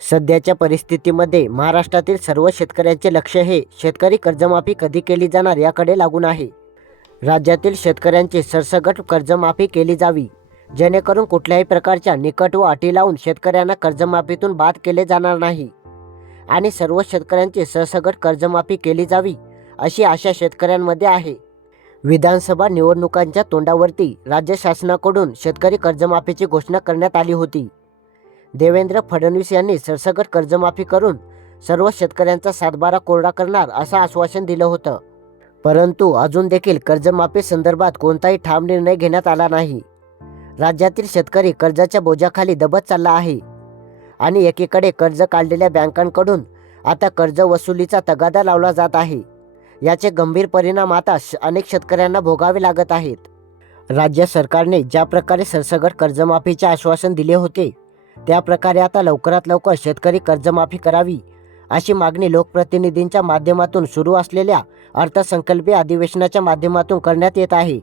सध्याच्या परिस्थितीमध्ये महाराष्ट्रातील सर्व शेतकऱ्यांचे लक्ष हे शेतकरी कर्जमाफी कधी केली जाणार याकडे लागून आहे. राज्यातील शेतकऱ्यांची सरसगट कर्जमाफी केली जावी जेणेकरून कुठल्याही प्रकारच्या निकट व अटी लावून शेतकऱ्यांना कर्जमाफीतून बाद केले जाणार नाही. आणि सर्व शेतकऱ्यांची सरसगट कर्जमाफी केली जावी अशी आशा शेतकऱ्यांमध्ये आहे. विधानसभा निवडणुकांच्या तोंडावरती राज्य शासनाकडून शेतकरी कर्जमाफीची घोषणा करण्यात आली होती. देवेंद्र फडणवीस यांनी सरसकट कर्जमाफी करून सर्व शेतकऱ्यांचा सातबारा कोरडा करणार असं आश्वासन दिलं होतं. परंतु अजून देखील कर्जमाफी संदर्भात कोणताही ठाम निर्णय घेण्यात आला नाही. राज्यातील शेतकरी कर्जाच्या बोजाखाली दबत चालला आहे. आणि एकीकडे कर्ज काढलेल्या बँकांकडून आता कर्ज वसुलीचा तगादा लावला जात आहे. याचे गंभीर परिणाम आता श- अनेक शेतकऱ्यांना भोगावे लागत आहेत. राज्य सरकारने ज्या प्रकारे सरसगट कर्जमाफीचे आश्वासन दिले होते त्या प्रकारे आता लवकरात लवकर शेतकरी कर्जमाफी करावी अशी मागणी लोकप्रतिनिधींच्या माध्यमातून सुरू असलेल्या अर्थसंकल्पीय अधिवेशनाच्या माध्यमातून करण्यात येत आहे.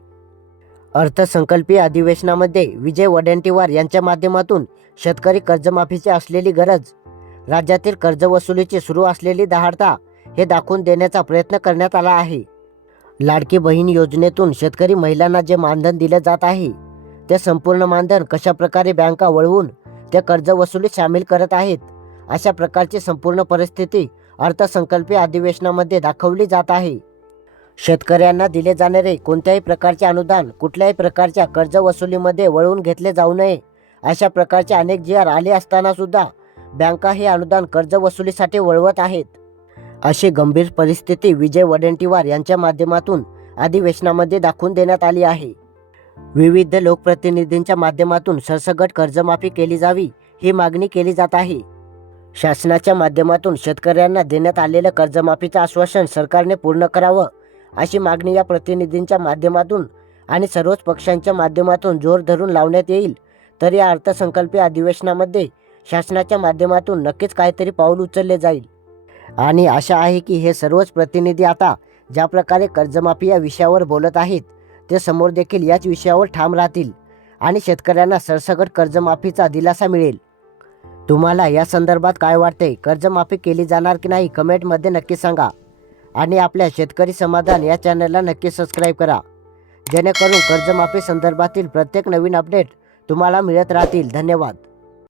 अर्थसंकल्पीय अधिवेशनामध्ये विजय वडेंटीवार यांच्या माध्यमातून शेतकरी कर्जमाफीची असलेली गरज राज्यातील कर्जवसुलीची सुरू असलेली दहाडता हे दाखवून देण्याचा प्रयत्न करण्यात आला आहे. लाडकी बहीण योजनेतून शेतकरी महिलांना जे मानधन दिले जात आहे ते संपूर्ण मानधन कशाप्रकारे बँका वळवून त्या कर्ज वसुलीत सामील करत आहेत. अशा प्रकारची संपूर्ण परिस्थिती अर्थसंकल्पीय अधिवेशनामध्ये दाखवली जात आहे. शेतकऱ्यांना दिले जाणारे कोणत्याही प्रकारचे अनुदान कुठल्याही प्रकारच्या कर्ज वसुलीमध्ये वळवून घेतले जाऊ नये. अशा प्रकारचे अनेक जी आर आले असताना सुद्धा बँका हे अनुदान कर्ज वसुलीसाठी वळवत आहेत. अशी गंभीर परिस्थिती विजय वडेंटीवार यांच्या माध्यमातून अधिवेशनामध्ये दाखवून देण्यात आली आहे. विविध लोकप्रतिनिधींच्या माध्यमातून सरसगट कर्जमाफी केली जावी ही मागणी केली जात आहे. शासनाच्या माध्यमातून शेतकऱ्यांना देण्यात आलेलं कर्जमाफीचं आश्वासन सरकारने पूर्ण करावं अशी मागणी या प्रतिनिधींच्या माध्यमातून आणि सर्वच पक्षांच्या माध्यमातून जोर धरून लावण्यात येईल. तर या अर्थसंकल्पीय अधिवेशनामध्ये शासनाच्या माध्यमातून नक्कीच काहीतरी पाऊल उचलले जाईल. आणि आशा आहे की हे सर्वच प्रतिनिधी आता ज्या प्रकारे कर्जमाफी या विषयावर बोलत आहेत ते समोर देखील याच विषयावर ठाम राहतील आणि शेतकऱ्यांना सरसकट कर्जमाफीचा दिलासा मिळेल. तुम्हाला या संदर्भात काय वाटते कर्जमाफी केली जाणार की नाही? कमेंटमध्ये नक्की सांगा. आणि आपल्या शेतकरी समाधान या चॅनलला नक्की सबस्क्राईब करा. जेणेकरून कर्जमाफी संदर्भातील प्रत्येक नवीन अपडेट तुम्हाला मिळत राहतील. धन्यवाद.